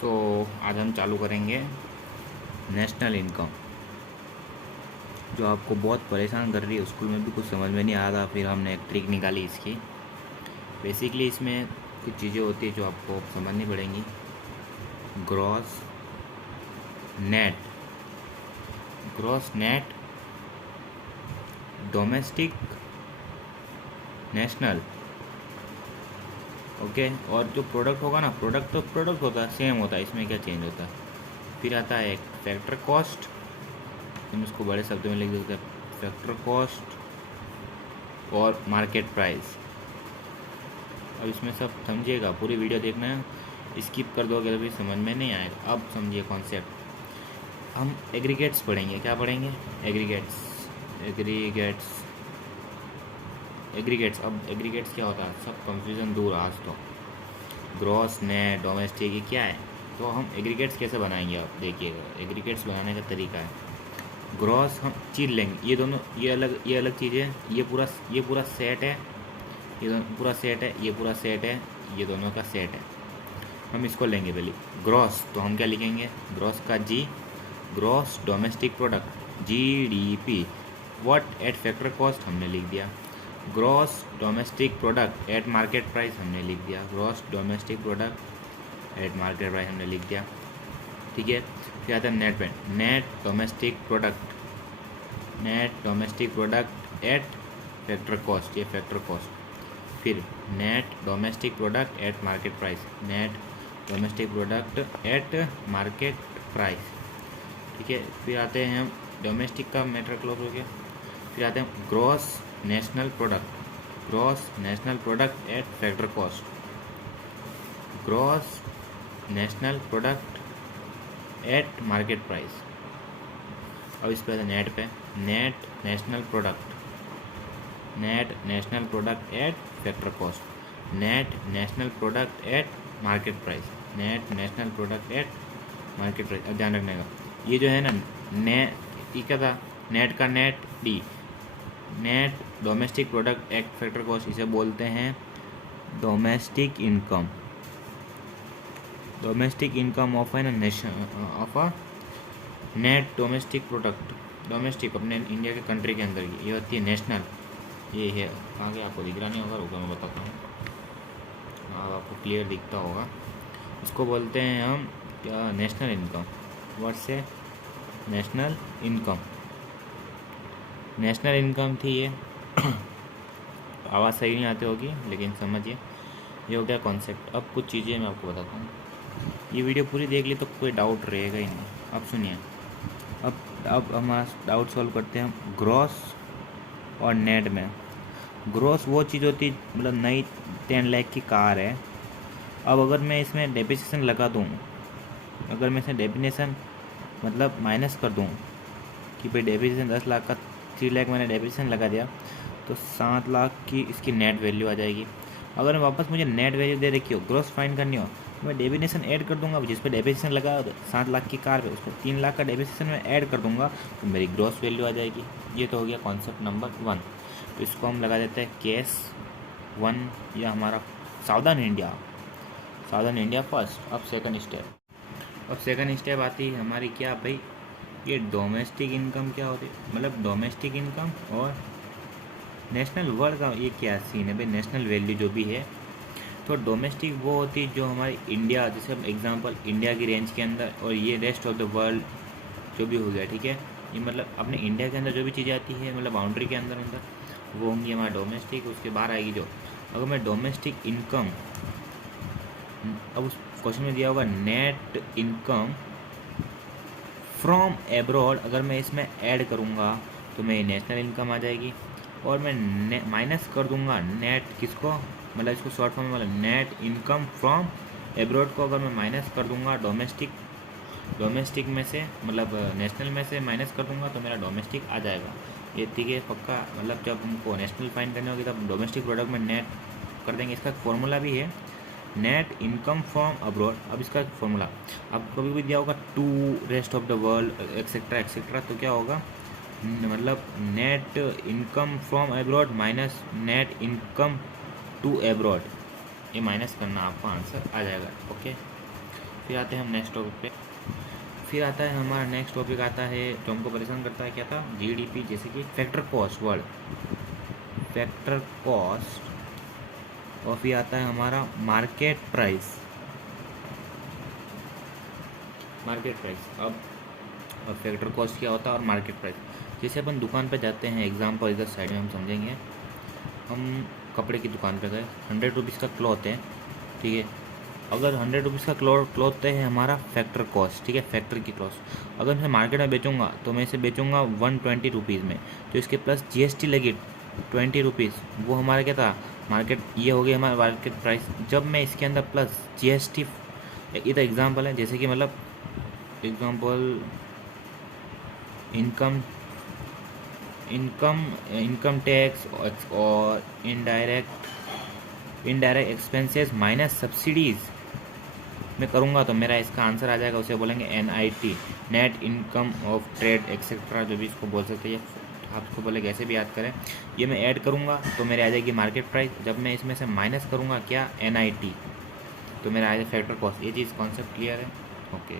सो आज हम चालू करेंगे नेशनल इनकम, जो आपको बहुत परेशान कर रही है। स्कूल में भी कुछ समझ में नहीं आ रहा, फिर हमने एक ट्रिक निकाली इसकी। बेसिकली इसमें कुछ चीज़ें होती है जो आपको समझनी पड़ेंगी। Gross net, gross net, domestic, national, okay. और जो प्रोडक्ट होगा ना, प्रोडक्ट तो प्रोडक्ट होता है, सेम होता है, इसमें क्या चेंज होता है। फिर आता है एक फैक्टर कॉस्ट, हम इसको बड़े शब्दों में लिख देते हैं, फैक्टर कॉस्ट और मार्केट प्राइस। अब इसमें सब समझिएगा, पूरी वीडियो देखना है, स्किप कर दोगे तो भी समझ में नहीं आएगा। अब समझिए कॉन्सेप्ट। हम एग्रीगेट्स पढ़ेंगे। क्या पढ़ेंगे? Aggregates, aggregates, aggregates. अब एग्रीगेट्स क्या होता है, सब कंफ्यूजन दूर आज तो। ग्रॉस, नेट, डोमेस्टिक, ये क्या है? तो हम एग्रीगेट्स कैसे बनाएंगे, आप देखिएगा। एग्रीगेट्स बनाने का तरीका है, ग्रॉस हम चीर लेंगे, ये दोनों, ये अलग चीज़ है। ये पूरा सेट है, ये दोनों पूरा सेट है, ये पूरा सेट है, ये दोनों का सेट है। हम इसको लेंगे पहले ग्रॉस, तो हम क्या लिखेंगे? ग्रॉस का G, gross domestic product, GDP। What at factor cost हमने लिख दिया। Gross domestic product at market price हमने लिख दिया। Gross domestic product at market price हमने लिख दिया, ठीक है। फिर आता है नेट पे, net domestic product, net domestic product eight factor cost, ये फैक्टर कॉस्ट। फिर net domestic product at market price, net domestic product at market price, ठीक है। फिर आते हैं हम, डोमेस्टिक का मैटर क्लोज हो गया। फिर आते हैं gross national product, gross national product at factor cost, gross national product at market price. अब इस पर नेट पे, net national product, net national product at factor cost, net national product at market price, net national product at market price. अब ध्यान रखने का, ये जो है ना, ये क्या था, नेट का net D, net domestic product eight factor cost, इसे बोलते हैं domestic income. Domestic income of है ना nation, of a net domestic product, domestic अपने इंडिया के कंट्री के अंदर की, ये होती है नेशनल। ये है आगे, आपको दिख रहा नहीं होगा, रुका मैं बताता हूँ, आपको क्लियर दिखता होगा। इसको बोलते हैं हम क्या, नेशनल इनकम। वर्ड से नेशनल इनकम, नेशनल इनकम थी ये। आवाज़ सही नहीं आती होगी, लेकिन समझिए, ये हो गया कॉन्सेप्ट। अब कुछ चीज़ें मैं आपको बताता हूँ, ये वीडियो पूरी देख ली तो कोई डाउट रहेगा ही नहीं। अब सुनिए, अब हमारा डाउट सॉल्व करते हैं हम ग्रॉस और नेट में। ग्रॉस वो चीज़ होती है, मतलब नई 10 लाख की कार है। अब अगर मैं इसमें डेप्रिसिएशन लगा दूँ, अगर मैं इसमें डेप्रिसिएशन मतलब माइनस कर दूँ कि भाई डेप्रिसिएशन 10 लाख का 3 लाख मैंने डेप्रिसिएशन लगा दिया, तो 7 लाख की इसकी नेट वैल्यू आ जाएगी। अगर मैं वापस मुझे नेट वैल्यू दे रखी हो, ग्रॉस फाइंड करनी हो, तो मैं डेप्रिसिएशन ऐड कर दूंगा। जिस पे डेप्रिसिएशन लगा 7 लाख की कार पे, उस पर 3 लाख का डेप्रिसिएशन मैं ऐड कर दूंगा, तो मेरी ग्रॉस वैल्यू आ जाएगी। ये तो हो गया कॉन्सेप्ट नंबर 1। तो इसको हम लगा देते हैं केस 1, या हमारा southern India, southern India first. अब सेकंड स्टेप, अब सेकंड स्टेप आती है हमारी क्या भाई, ये डोमेस्टिक इनकम क्या होती है, मतलब डोमेस्टिक इनकम और नेशनल वर्ड का ये क्या सीन है भाई, नेशनल वैल्यू जो भी है। तो डोमेस्टिक वो होती है जो हमारी इंडिया, जैसे एग्जांपल इंडिया की रेंज के अंदर, और ये रेस्ट ऑफ द वर्ल्ड जो भी हो गया, ठीक है। ये मतलब अपने इंडिया के अंदर जो भी चीज़ें आती है, मतलब बाउंड्री के अंदर वो होंगी हमारा डोमेस्टिक। उसके बाहर आएगी जो, अगर मैं डोमेस्टिक इनकम, अब उस क्वेश्चन में दिया होगा नेट इनकम फ्रॉम एब्रॉड, अगर मैं इसमें ऐड करूँगा तो मेरी नेशनल इनकम आ जाएगी। और मैं माइनस कर दूंगा नेट किसको, मतलब इसको शॉर्ट फॉर्म में, मतलब नेट इनकम फ्रॉम एब्रॉड को अगर मैं माइनस कर दूंगा डोमेस्टिक में से, मतलब नेशनल में से माइनस कर दूंगा, तो मेरा डोमेस्टिक आ जाएगा। ये ठीक है पक्का, मतलब जब हमको नेशनल फाइंड करनी होगी तब डोमेस्टिक प्रोडक्ट में नेट कर देंगे। इसका फॉर्मूला भी है, नेट इनकम फ्रॉम अब्रॉड। अब इसका फॉर्मूला, अब कभी भी दिया होगा to rest of the world etcetera etcetera, तो क्या होगा, मतलब net income from abroad minus net income to abroad, ये माइनस करना, आपका आंसर आ जाएगा, ओके। फिर आते हैं हम नेक्स्ट टॉपिक पे। फिर आता है हमारा नेक्स्ट टॉपिक आता है जो हमको परेशान करता है, क्या था, जीडीपी, जैसे कि factor cost, word factor cost. और फिर आता है हमारा मार्केट प्राइस। अब फैक्टर कॉस्ट क्या होता है और मार्केट प्राइस। जैसे अपन दुकान पे जाते हैं, एग्जाम्पल इधर साइड में हम समझेंगे। हम कपड़े की दुकान पे गए, 100 रुपीज़ का क्लॉथ है, ठीक है। अगर 100 रुपीज़ का क्लॉथ है हमारा फैक्टर कॉस्ट, ठीक है, फैक्ट्री की कॉस्ट। अगर मैं मार्केट में बेचूंगा तो मैं इसे बेचूंगा 120 रुपीज़ में, तो इसके प्लस जीएसटी लगी 20 रुपीज़, वो हमारा क्या था, मार्केट, ये हो गई हमारा मार्केट प्राइस। जब मैं इसके अंदर प्लस जीएसटी, इधर एग्जाम्पल है, जैसे कि मतलब एग्जाम्पल इनकम टैक्स और इनडायरेक्ट एक्सपेंसेस माइनस सब्सिडीज़ मैं करूँगा तो मेरा इसका आंसर आ जाएगा, उसे बोलेंगे NIT, net income of trade etcetera, जो भी इसको बोल सकते हैं, आप इसको बोले कैसे भी याद करें। ये मैं ऐड करूँगा तो मेरे आ जाएगी मार्केट प्राइस। जब मैं इसमें से माइनस करूँगा क्या, NIT, तो मेरा आ जाएगा फैक्टर कॉस्ट। ये चीज़ कॉन्सेप्ट क्लियर है? ओके।